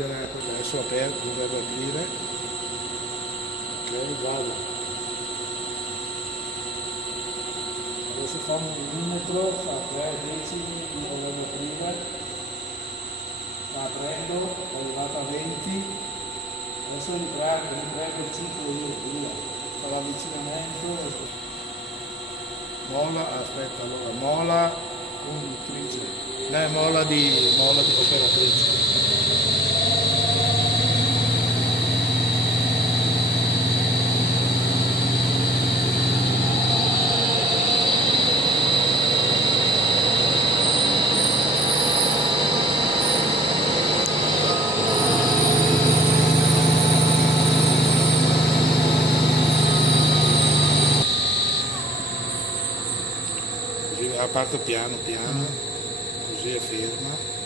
chiudere, adesso aperto, dovrebbe aprire. Ok, vado. Adesso fa un millimetro, fa 3 decimi, dovrebbe aprire. La prendo, è arrivata a 20. Adesso riprendo il ciclo via. Fa l'avvicinamento. Mola, aspetta, allora, mola conduttrice, mola di operatrice. Parto piano piano, così è ferma.